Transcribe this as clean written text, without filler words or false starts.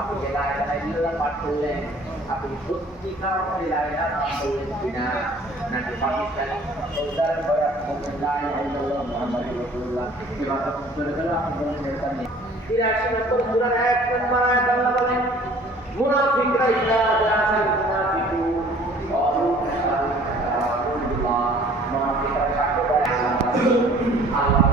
আপনি লাইলাহ পাঠ করলেন, আপনি সত্যিকার লাইলাহ করলেন কিনা নাকি পাকিস্তানি সৌদার ভয়া লাইলাহ মুহাম্মাদুর রাসূলুল্লাহ কি কথা শুনে গেল আপনি বলেন এটা নেই 83 নম্বর সূরার 1 নম্বর আয়াত আল্লাহ বলেন মুনাফিকরা ইল্লা জাসাল মুনাফিকুন ক্বালু আশহাদু আল্লাহ মুনাফিকরা সাক্ষ্য দেয় আল্লাহ